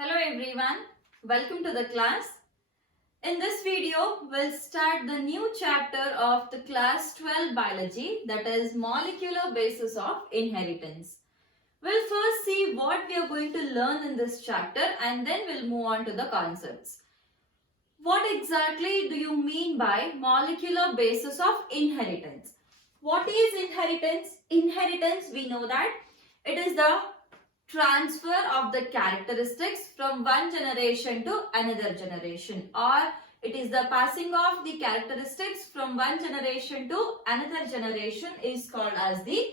Hello everyone, welcome to the class. In this video, we'll start the new chapter of the class 12 biology, that is molecular basis of inheritance. We'll first see what we are going to learn in this chapter and then we'll move on to the concepts. What exactly do you mean by molecular basis of inheritance? What is inheritance? Inheritance, we know that it is the transfer of the characteristics from one generation to another generation, or it is the passing of the characteristics from one generation to another generation is called as the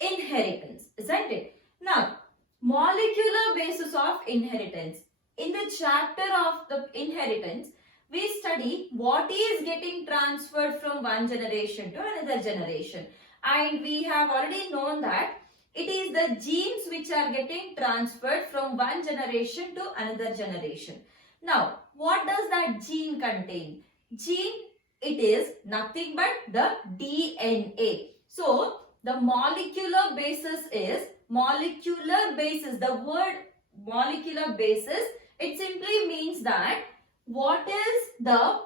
inheritance, isn't it? Now, molecular basis of inheritance. In the chapter of the inheritance, we study what is getting transferred from one generation to another generation, and we have already known that it is the genes which are getting transferred from one generation to another generation. Now, what does that gene contain? Gene, it is nothing but the DNA. So, the molecular basis is, the word molecular basis, it simply means that what is the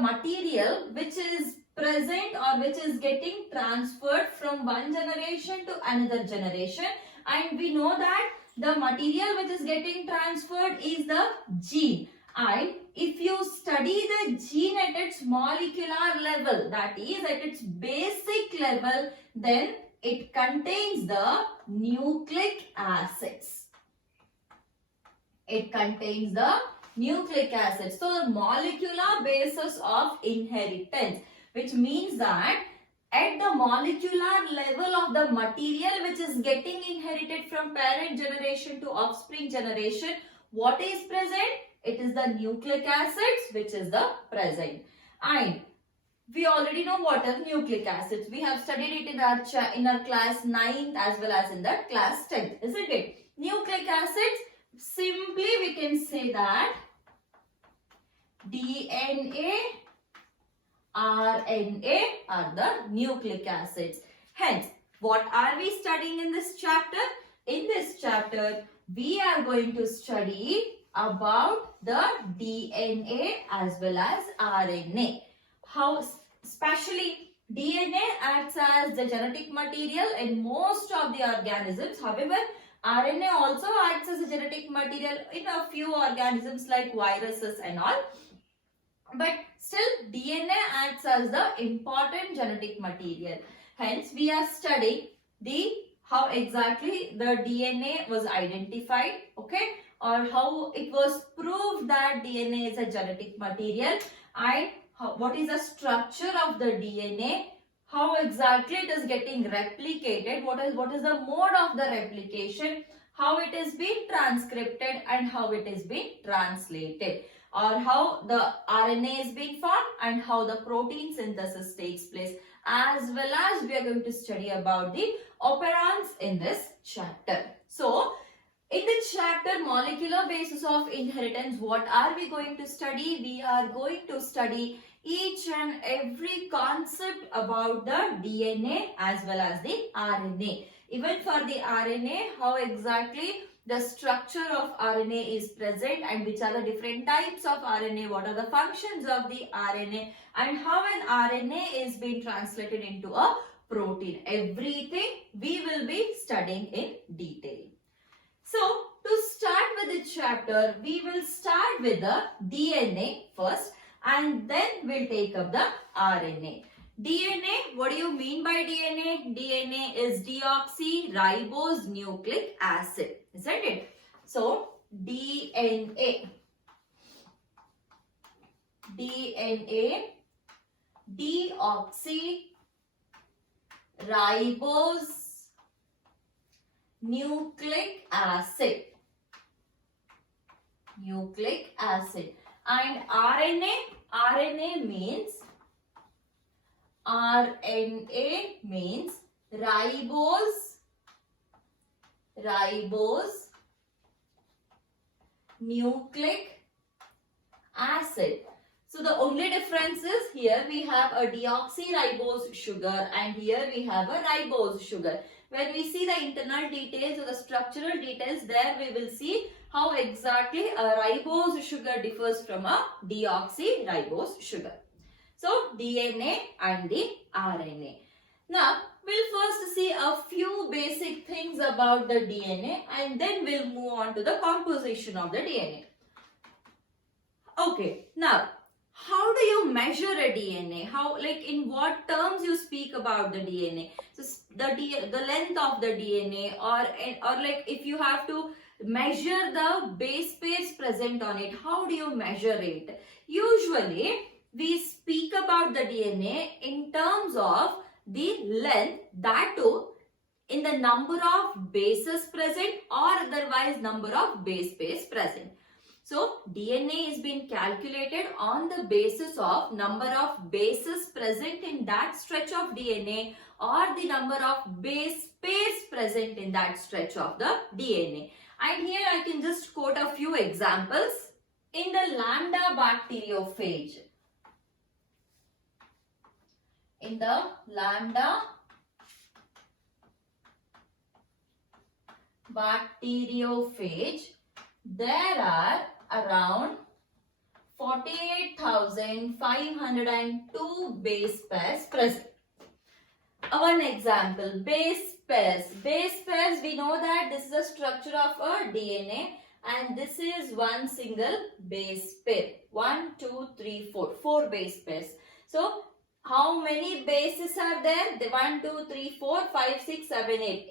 material which is present or which is getting transferred from one generation to another generation, and we know that the material which is getting transferred is the gene. And if you study the gene at its molecular level, that is at its basic level, then it contains the nucleic acids. It contains the nucleic acids. So the molecular basis of inheritance, which means that at the molecular level of the material which is getting inherited from parent generation to offspring generation, what is present? It is the nucleic acids which is the present. And we already know what are nucleic acids. We have studied it in our class 9th as well as in the class 10th, isn't it? Nucleic acids, simply we can say that DNA, RNA are the nucleic acids. Hence, what are we studying in this chapter? In this chapter, we are going to study about the DNA as well as RNA. How especially DNA acts as the genetic material in most of the organisms. However, RNA also acts as a genetic material in a few organisms like viruses and all. But still, DNA acts as the important genetic material. Hence, we are studying how exactly the DNA was identified, okay, or how it was proved that DNA is a genetic material, and what is the structure of the DNA, how exactly it is getting replicated, what is the mode of the replication, how it is being transcribed and how it is being translated, or how the RNA is being formed and how the protein synthesis takes place, as well as we are going to study about the operons in this chapter. So, in the chapter molecular basis of inheritance, what are we going to study? We are going to study each and every concept about the DNA as well as the RNA. Even for the RNA, how exactly the structure of RNA is present and which are the different types of RNA, what are the functions of the RNA, and how an RNA is being translated into a protein. Everything we will be studying in detail. So, to start with the chapter, we will start with the DNA first and then we'll take up the RNA. DNA, what do you mean by DNA? DNA is deoxyribose nucleic acid, isn't it? So, DNA, deoxyribose nucleic acid, and RNA means ribose nucleic acid. So the only difference is here we have a deoxyribose sugar and here we have a ribose sugar. When we see the internal details or the structural details, there we will see how exactly a ribose sugar differs from a deoxyribose sugar. So, DNA and the RNA. Now, we'll first see a few basic things about the DNA and then we'll move on to the composition of the DNA. Okay, now, how do you measure a DNA? How, like, in what terms you speak about the DNA? So, the length of the DNA, or like if you have to measure the base pairs present on it, how do you measure it? Usually, we speak about the DNA in terms of the length, that too in the number of bases present or otherwise number of base pairs present. So, DNA is being calculated on the basis of number of bases present in that stretch of DNA or the number of base pairs present in that stretch of the DNA. And here I can just quote a few examples. In the lambda bacteriophage, there are around 48,502 base pairs present. One example, base pairs. Base pairs, we know that this is the structure of a DNA and this is one single base pair. 1, 2, 3, 4. 4 base pairs. So, how many bases are there? 1, 2, 3, 4, 5, 6, 7, 8.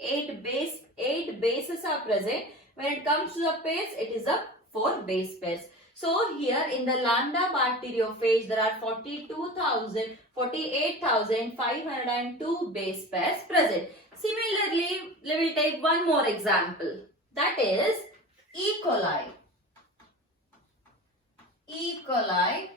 8 bases are present. When it comes to the pairs, it is a 4 base pairs. So here in the lambda bacteriophage, there are 48,502 base pairs present. Similarly, we will take one more example. That is E. coli. E. coli.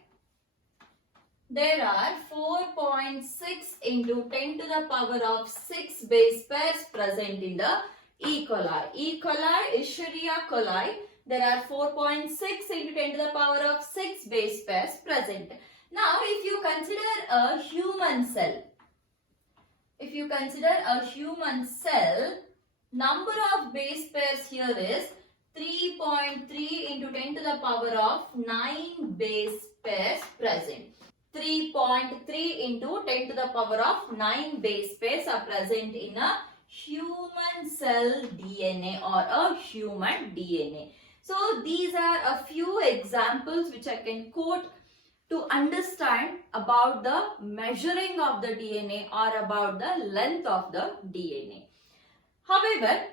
There are 4.6 into 10 to the power of 6 base pairs present in the E. coli. E. coli, Escherichia coli. There are 4.6 into 10 to the power of 6 base pairs present. Now, if you consider a human cell, number of base pairs here is 3.3 into 10 to the power of 9 base pairs present. 3.3 into 10 to the power of 9 base pairs are present in a human cell DNA or a human DNA. So, these are a few examples which I can quote to understand about the measuring of the DNA or about the length of the DNA. However,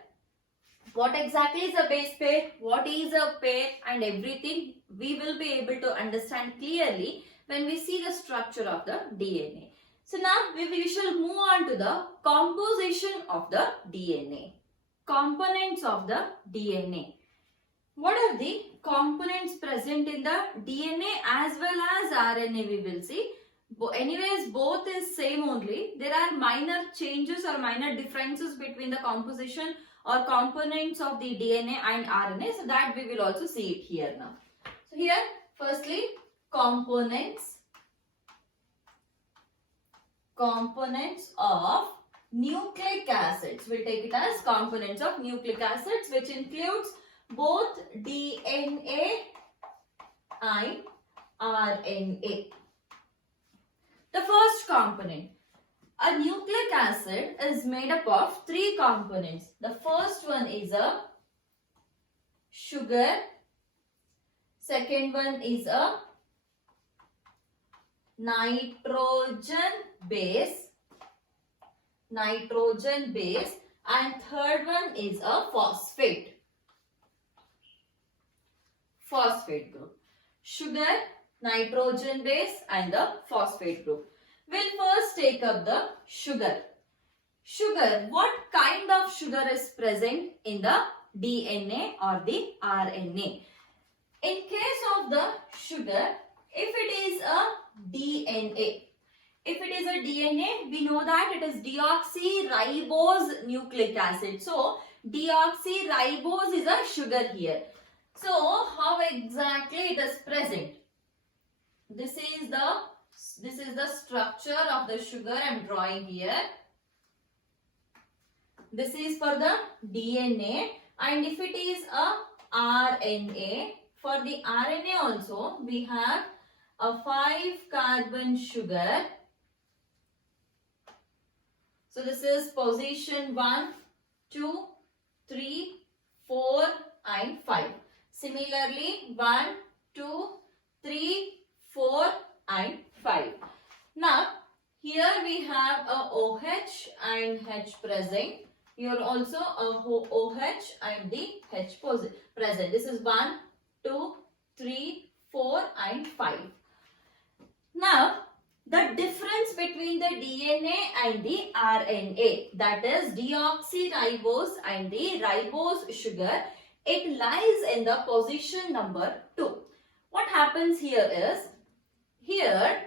what exactly is a base pair, what is a pair and everything we will be able to understand clearly when we see the structure of the DNA. So now we shall move on to the composition of the DNA. Components of the DNA. What are the components present in the DNA as well as RNA we will see. Anyways, both is same only. There are minor changes or minor differences between the composition or components of the DNA and RNA. So that we will also see it here now. So here firstly components of nucleic acids. We'll take it as components of nucleic acids, which includes both DNA and RNA. The first component. A nucleic acid is made up of 3 components. The first one is a sugar. Second one is a nitrogen base. And third one is a phosphate group. Sugar, nitrogen base and the phosphate group. We'll first take up the sugar. Sugar, what kind of sugar is present in the DNA or the RNA? In case of the sugar, if it is a DNA, we know that it is deoxyribose nucleic acid. So, deoxyribose is a sugar here. So, how exactly it is present? This is the structure of the sugar I am drawing here. this is for the DNA, and if it is a RNA, for the RNA also we have a 5 carbon sugar. So this is position 1, 2, 3, 4 and 5. Similarly 1, 2, 3, 4 and 5. Now here we have a OH and H present. Here also a OH and the H present. This is 1, 2, 3, 4 and 5. Now the difference between the DNA and the RNA, that is deoxyribose and the ribose sugar, it lies in the position number 2. What happens here is, here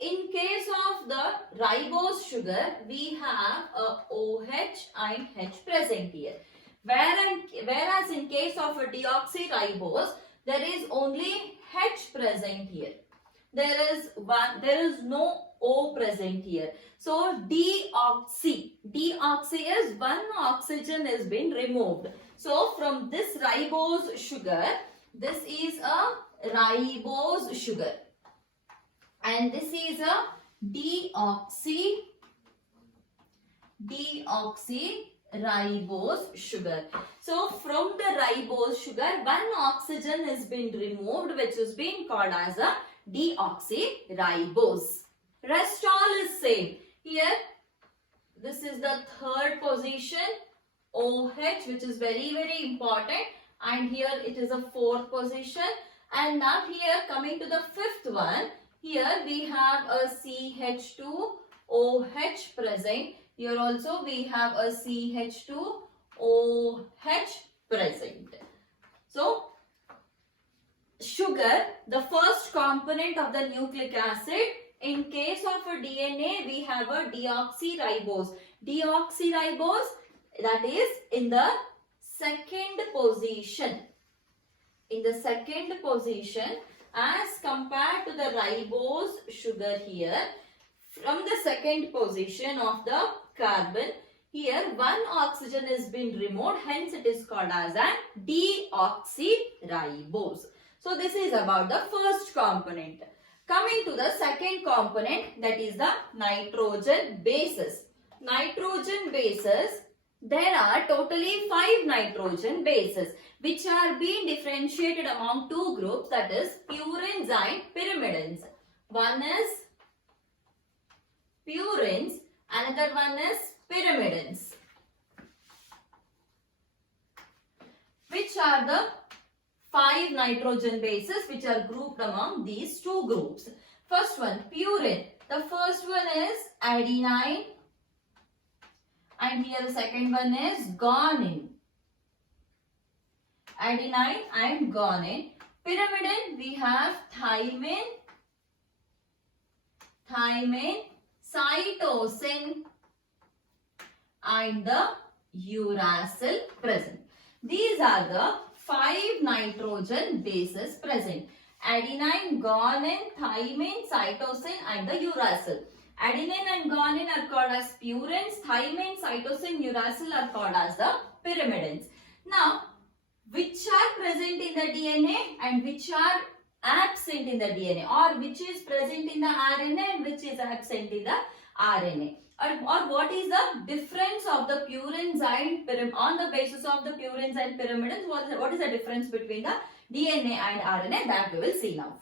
in case of the ribose sugar, we have a OH and H present here. Whereas in case of a deoxyribose, there is only H present here. There is no O present here. So deoxy is one oxygen has been removed. So from this ribose sugar, this is a ribose sugar. And this is a deoxyribose sugar. So from the ribose sugar, one oxygen has been removed, which is being called as a deoxyribose. Rest all is same. Here, this is the third position, OH, which is very, very important. And here it is a fourth position. And now here coming to the fifth one, here we have a CH2OH present. Here also we have a CH2OH present. So sugar, the first component of the nucleic acid. In case of a DNA, we have a deoxyribose. Deoxyribose, that is in the second position. In the second position, as compared to the ribose sugar here, from the second position of the carbon, here one oxygen has been removed, hence it is called as a deoxyribose. So this is about the first component. Coming to the second component, that is the nitrogen bases. Nitrogen bases, there are totally 5 nitrogen bases which are being differentiated among two groups, that is purines and pyrimidines. One is purines, another one is pyrimidines. Which are the 5 nitrogen bases which are grouped among these two groups? First one, purine. The first one is adenine, and here the second one is guanine. Adenine and guanine. Pyrimidine, we have thymine, cytosine and the uracil present. These are the 5 nitrogen bases present. Adenine, guanine, thymine, cytosine and the uracil. Adenine and guanine are called as purines. Thymine, cytosine, uracil are called as the pyrimidines. Now, which are present in the DNA and which are absent in the DNA, or which is present in the RNA and which is absent in the RNA? Or what is the difference of the purines and on the basis of the purines and pyrimidines? What is the difference between the DNA and RNA? That we will see now.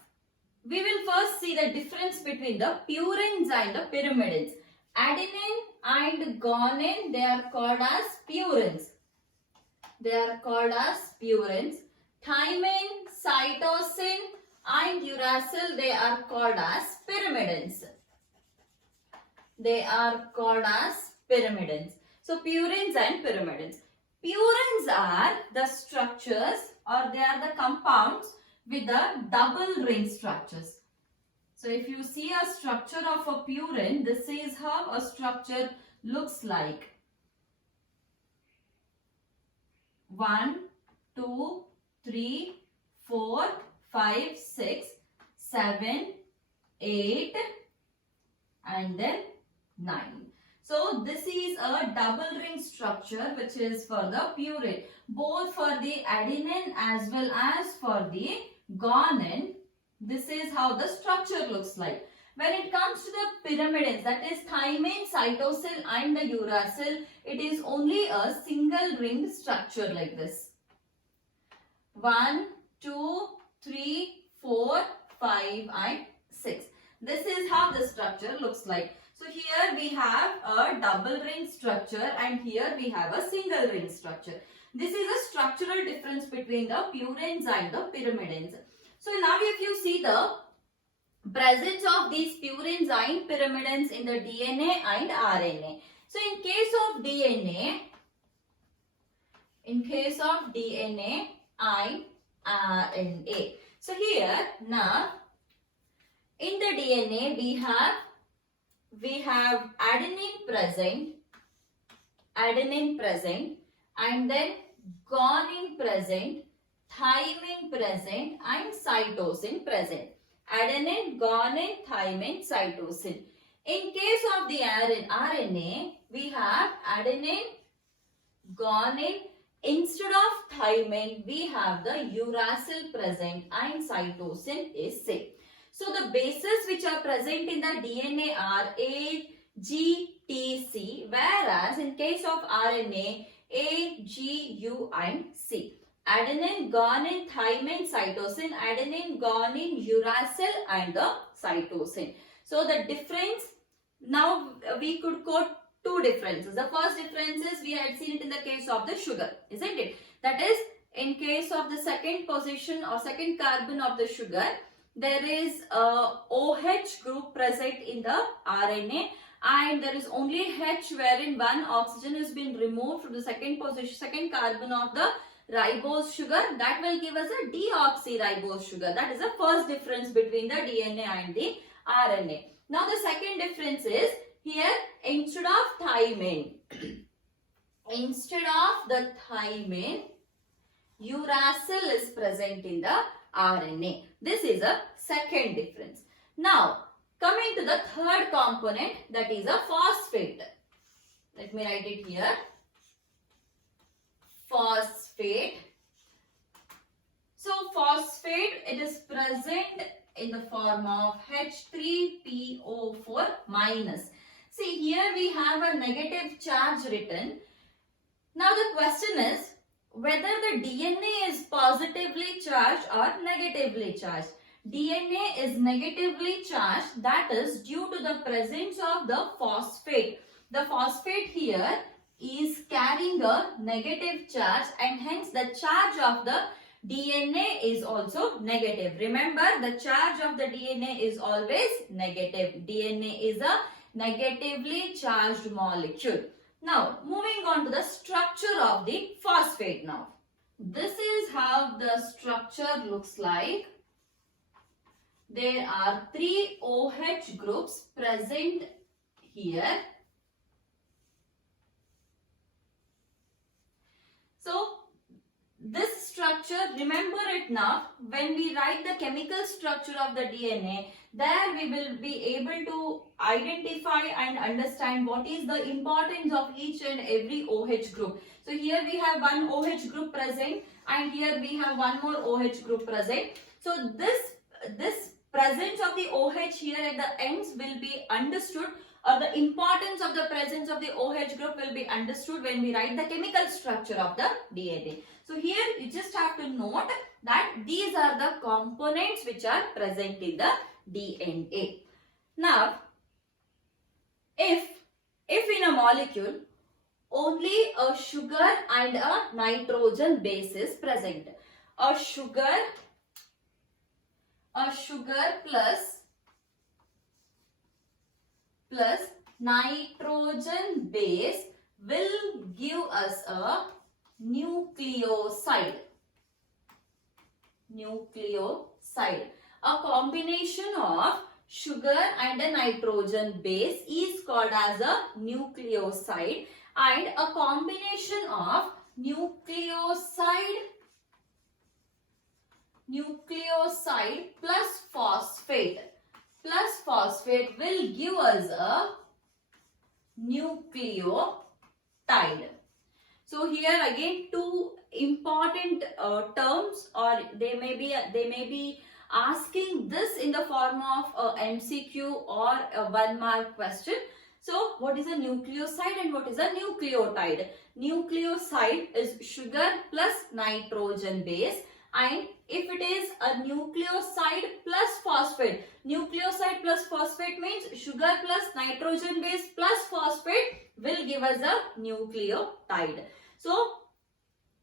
We will first see the difference between the purines and the pyrimidines. Adenine and guanine, they are called as purines. Thymine, cytosine and uracil, they are called as pyrimidines. So purines and pyrimidines. Purines are the structures, or they are the compounds with the double ring structures. So if you see a structure of a purine, this is how a structure looks like. 1, 2, 3, 4, 5, 6, 7, 8 and then 9. So this is a double ring structure which is for the purine, both for the adenine as well as for the guanine. This is how the structure looks like. When it comes to the pyrimidines, that is thymine, cytosine and the uracil, it is only a single ring structure like this. 1, 2, 3, 4, 5 and 6. This is how the structure looks like. So here we have a double ring structure and here we have a single ring structure. This is a structural difference between the purines and the pyrimidines. So now if you see the presence of these purines and pyrimidines in the DNA and RNA. So in case of DNA and RNA. So here now in the DNA we have adenine present and then guanine present, thymine present and cytosine present. Adenine, guanine, thymine, cytosine. In case of the RNA, we have adenine, guanine. Instead of thymine, we have the uracil present and cytosine is same. So the bases which are present in the DNA are A, G, T, C, whereas in case of RNA, A, G, U and C. Adenine, guanine, thymine, cytosine, adenine, guanine, uracil and the cytosine. So the difference, now we could quote two differences. The first difference is we had seen it in the case of the sugar, isn't it? That is, in case of the second position or second carbon of the sugar, there is a OH group present in the RNA and there is only H wherein one oxygen has been removed from the second position, second carbon of the ribose sugar. That will give us a deoxyribose sugar. That is the first difference between the DNA and the RNA. Now the second difference is here instead of thymine, uracil is present in the RNA. This is a second difference. Now coming to the third component, that is a phosphate. Let me write it here. Phosphate. So phosphate, it is present in the form of H3PO4 minus. See, here we have a negative charge written. Now the question is whether the DNA is positively charged or negatively charged. DNA is negatively charged, that is due to the presence of the phosphate. The phosphate here is carrying a negative charge and hence the charge of the DNA is also negative. Remember, the charge of the DNA is always negative. DNA is a negatively charged molecule. Now, moving on to the structure of the phosphate now. This is how the structure looks like. There are 3 OH groups present here. So, this structure, remember it now, when we write the chemical structure of the DNA, there we will be able to identify and understand what is the importance of each and every OH group. So here we have one OH group present and here we have one more OH group present. So this presence of the OH here at the ends will be understood, or the importance of the presence of the OH group will be understood when we write the chemical structure of the DNA. So here you just have to note that these are the components which are present in the DNA. Now, if in a molecule only a sugar and a nitrogen base is present, a sugar plus nitrogen base will give us a nucleoside. A combination of sugar and a nitrogen base is called as a nucleoside, and a combination of nucleoside plus phosphate will give us nucleotide. So here again two important terms, or they may be asking this in the form of a MCQ or a 1-mark question. So what is a nucleoside and what is a nucleotide? Nucleoside is sugar plus nitrogen base, and if it is a nucleoside plus phosphate, nucleoside plus phosphate means sugar plus nitrogen base plus phosphate will give us a nucleotide. So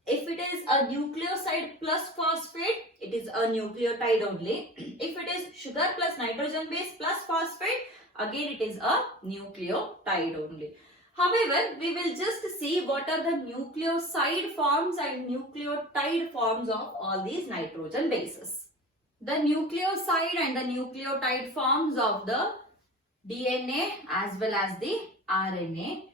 if it is a nucleoside plus phosphate, it is a nucleotide only. If it is sugar plus nitrogen base plus phosphate, again it is a nucleotide only. However, we will just see what are the nucleoside forms and nucleotide forms of all these nitrogen bases. The nucleoside and the nucleotide forms of the DNA as well as the RNA.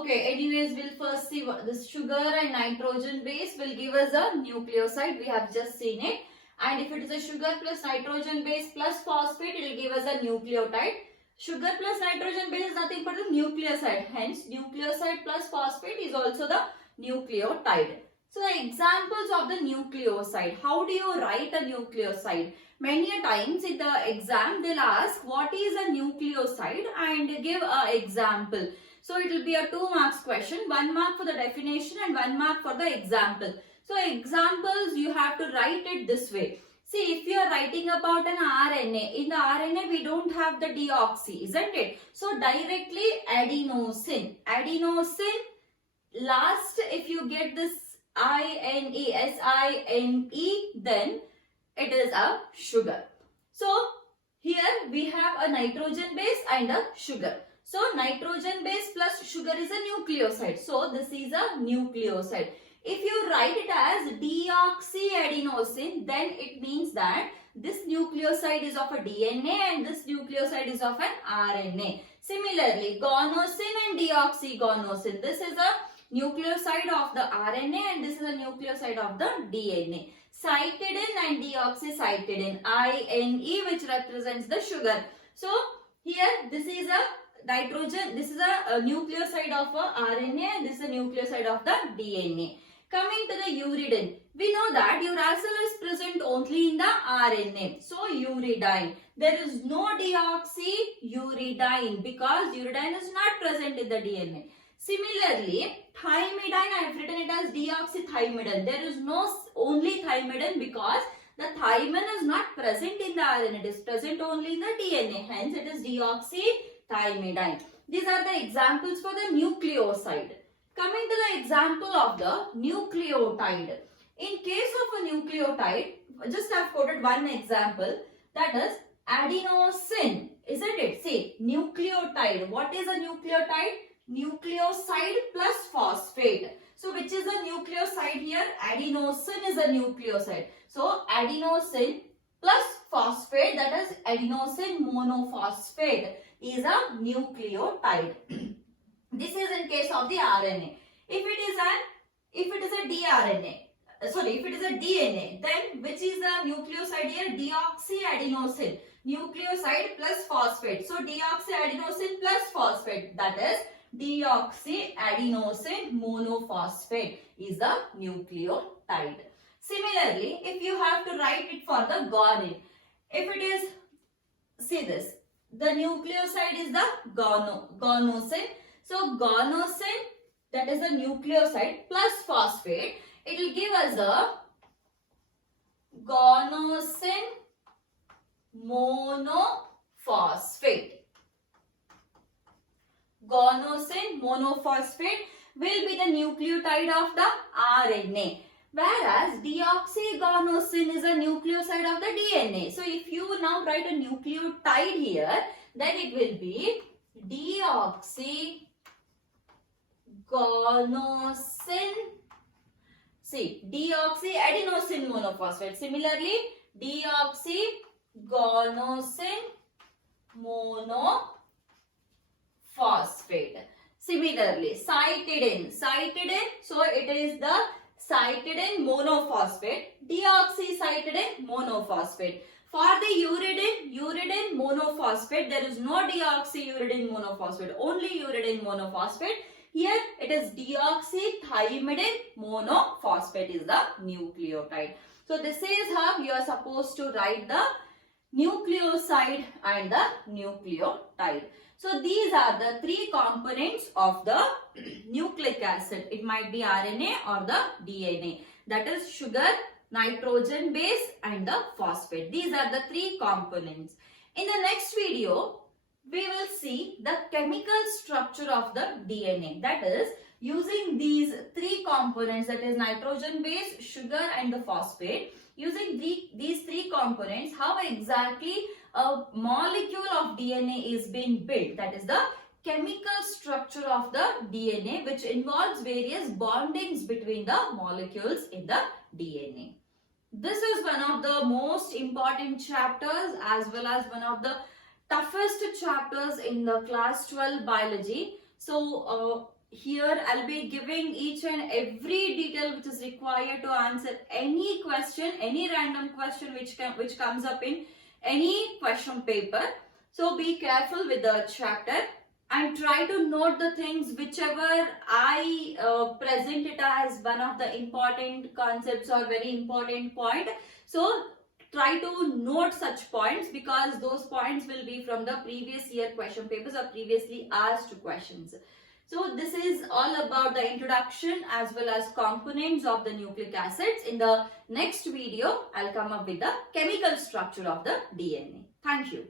Okay, anyways, we'll first see what this sugar and nitrogen base will give us a nucleoside. We have just seen it. And if it is a sugar plus nitrogen base plus phosphate, it will give us a nucleotide. Sugar plus nitrogen base is nothing but the nucleoside. Hence, nucleoside plus phosphate is also the nucleotide. So, the examples of the nucleoside. How do you write a nucleoside? Many a times in the exam, they'll ask what is a nucleoside and give an example. So, it will be a 2 marks question. 1 mark for the definition and 1 mark for the example. So, examples you have to write it this way. See, if you are writing about an RNA, in the RNA we don't have the deoxy, isn't it? So, directly adenosine. Adenosine, last if you get this I-N-E-S-I-N-E, then it is a sugar. So, here we have a nitrogen base and a sugar. So, nitrogen base plus sugar is a nucleoside. So, this is a nucleoside. If you write it as deoxyadenosine, then it means that this nucleoside is of a DNA and this nucleoside is of an RNA. Similarly, guanosine and deoxyguanosine. This is a nucleoside of the RNA and this is a nucleoside of the DNA. Cytidine and deoxycytidine, INE, which represents the sugar. So, here this is a nitrogen, this is a nucleoside of a RNA and this is a nucleoside of the DNA. Coming to the uridine, we know that uracil is present only in the RNA. So, uridine. There is no deoxyuridine because uridine is not present in the DNA. Similarly, thymidine, I have written it as deoxythymidine. There is no only thymidine because the thymine is not present in the RNA. It is present only in the DNA. Hence, it is deoxythymidine. These are the examples for the nucleoside. Coming to the example of the nucleotide. In case of a nucleotide, just I have quoted one example, that is adenosine, isn't it? See, nucleotide. What is a nucleotide? Nucleoside plus phosphate. So, which is a nucleoside here? Adenosine is a nucleoside. So, adenosine plus phosphate, that is adenosine monophosphate, is a nucleotide. This is in case of the RNA. If it is a DNA, then which is the nucleoside here? Deoxyadenosine. Nucleoside plus phosphate. So, deoxyadenosine plus phosphate, that is deoxyadenosine monophosphate is the nucleotide. Similarly, if you have to write it for the guanine, if it is, see this, the nucleoside is the guanosine. So, guanosine, that is the nucleoside plus phosphate, it will give us a guanosine monophosphate. Guanosine monophosphate will be the nucleotide of the RNA. Whereas deoxyguanosine is a nucleoside of the DNA. So, if you now write a nucleotide here, then it will be deoxyguanosine. See, deoxyadenosine monophosphate. Similarly, deoxyguanosine monophosphate. Similarly, cytidine. So it is the cytidine monophosphate, deoxycytidine monophosphate. For the uridine monophosphate, there is no deoxyuridine monophosphate, only uridine monophosphate. Here it is deoxythymidine monophosphate is the nucleotide. So this is how you are supposed to write the nucleoside and the nucleotide. So these are the three components of the nucleic acid. It might be RNA or the DNA. That is sugar, nitrogen base and the phosphate. These are the three components. In the next video, we will see the chemical structure of the DNA. That is, using these three components, that is nitrogen base, sugar and the phosphate, using these three components, how exactly a molecule of DNA is being built. That is the chemical structure of the DNA, which involves various bondings between the molecules in the DNA. This is one of the most important chapters as well as one of the toughest chapters in the class 12 biology. So here I'll be giving each and every detail which is required to answer any question, any random question which comes up in any question paper. So be careful with the chapter and try to note the things whichever I present it as one of the important concepts or very important point. So try to note such points because those points will be from the previous year question papers or previously asked questions. So this is all about the introduction as well as components of the nucleic acids. In the next video, I'll come up with the chemical structure of the DNA. Thank you.